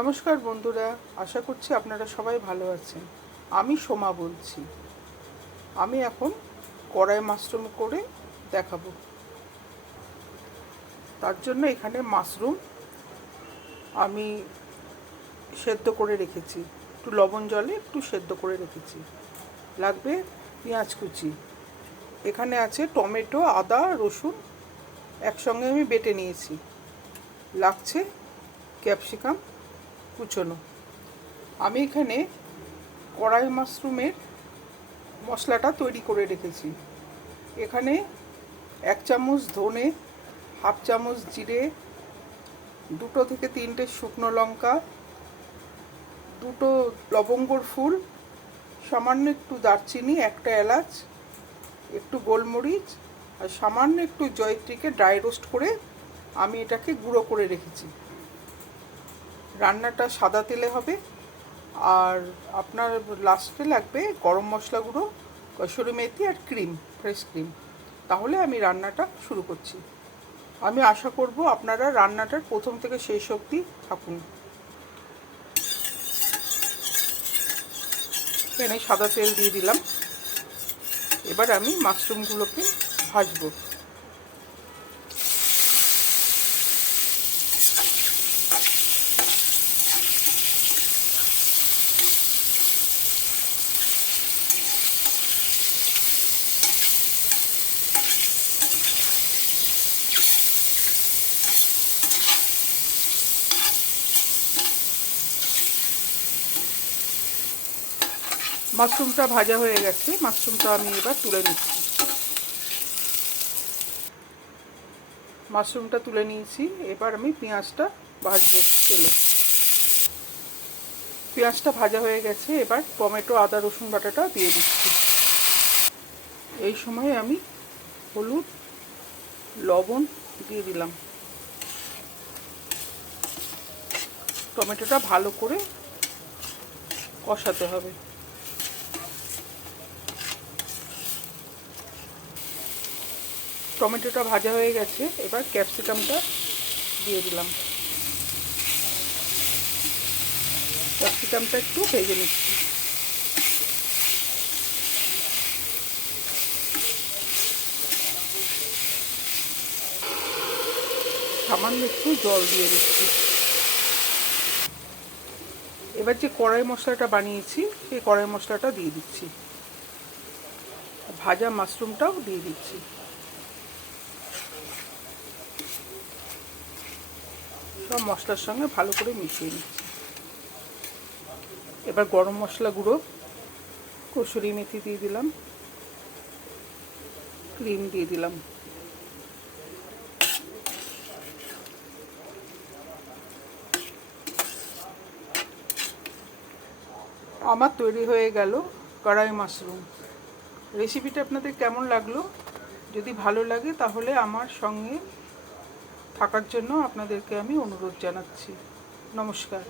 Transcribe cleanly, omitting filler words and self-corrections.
নমস্কার বন্ধুরা, আশা করছি আপনারা সবাই ভালো আছেন। আমি সোমা বলছি। আমি এখন কড়াই মাশরুম করে দেখাবো। তার জন্য এখানে মাশরুম আমি সেদ্ধ করে রেখেছি, একটু লবণ জলে একটু সেদ্ধ করে রেখেছি। লাগবে পেঁয়াজ কুচি, এখানে আছে টমেটো, আদা, রসুন একসঙ্গে আমি বেটে নিয়েছি। লাগছে ক্যাপসিকাম কুচোনো। আমি এখানে কড়াই মাশরুমের মশলাটা তৈরি করে রেখেছি। এখানে 1 চামচ ধনে, হাফ চামচ জিরে, 2 থেকে 3টে শুকনো লঙ্কা, 2টো লবঙ্গর ফুল, সামান্য একটু দারচিনি, 1টা এলাচ, একটু গোলমরিচ আর সামান্য একটু জয়িত্রীকে ড্রাই রোস্ট করে আমি এটাকে গুঁড়ো করে রেখেছি। রান্নাটা সাদা তেলে হবে। আর আপনার লাস্টে লাগবে গরম মশলা গুঁড়ো, কসুরি মেথি আর ক্রিম, ফ্রেশ ক্রিম। তাহলে আমি রান্নাটা শুরু করছি। আমি আশা করব আপনারা রান্নাটার প্রথম থেকে শেষ অবধি থাকুন। এখানে সাদা তেল দিয়ে দিলাম। এবার আমি মাশরুমগুলোকে ভাজবো। মাশরুমটা ভাজা হয়ে গেছে, মাশরুমটা আমি এবার তুলে নিচ্ছি। মাশরুমটা তুলে নিয়েছি। এবার আমি পেঁয়াজটা ভাজবো তেলে। পেঁয়াজটা ভাজা হয়ে গেছে। এবার টমেটো, আদা, রসুন বাটাটা দিয়ে দিচ্ছি। এই সময় আমি হলুদ, লবণ দিয়ে দিলাম। টমেটোটা ভালো করে কষাতে হবে। টমেটোটা ভাজা হয়ে গেছে। এবার ক্যাপসিকামটা দিয়ে দিলাম। ক্যাপসিকামটা একটু ভেজে নিচ্ছি। সামান্য একটু জল দিয়ে দিচ্ছি। এবার যে কড়াই মশলাটা বানিয়েছি সেই কড়াই মশলাটা দিয়ে দিচ্ছি। ভাজা মাশরুমটাও দিয়ে দিচ্ছি। সব মশলার সঙ্গে ভালো করে মিশিয়ে নিচ্ছি। এবার গরম মশলা গুঁড়ো, কসুরি মেথি দিয়ে দিলাম, ক্রিম দিয়ে দিলাম। আমার তৈরি হয়ে গেল কড়াই মাশরুম। রেসিপিটা আপনাদের কেমন লাগলো? যদি ভালো লাগে তাহলে আমার সঙ্গে থাকার জন্য আপনাদেরকে আমি অনুরোধ জানাচ্ছি। নমস্কার।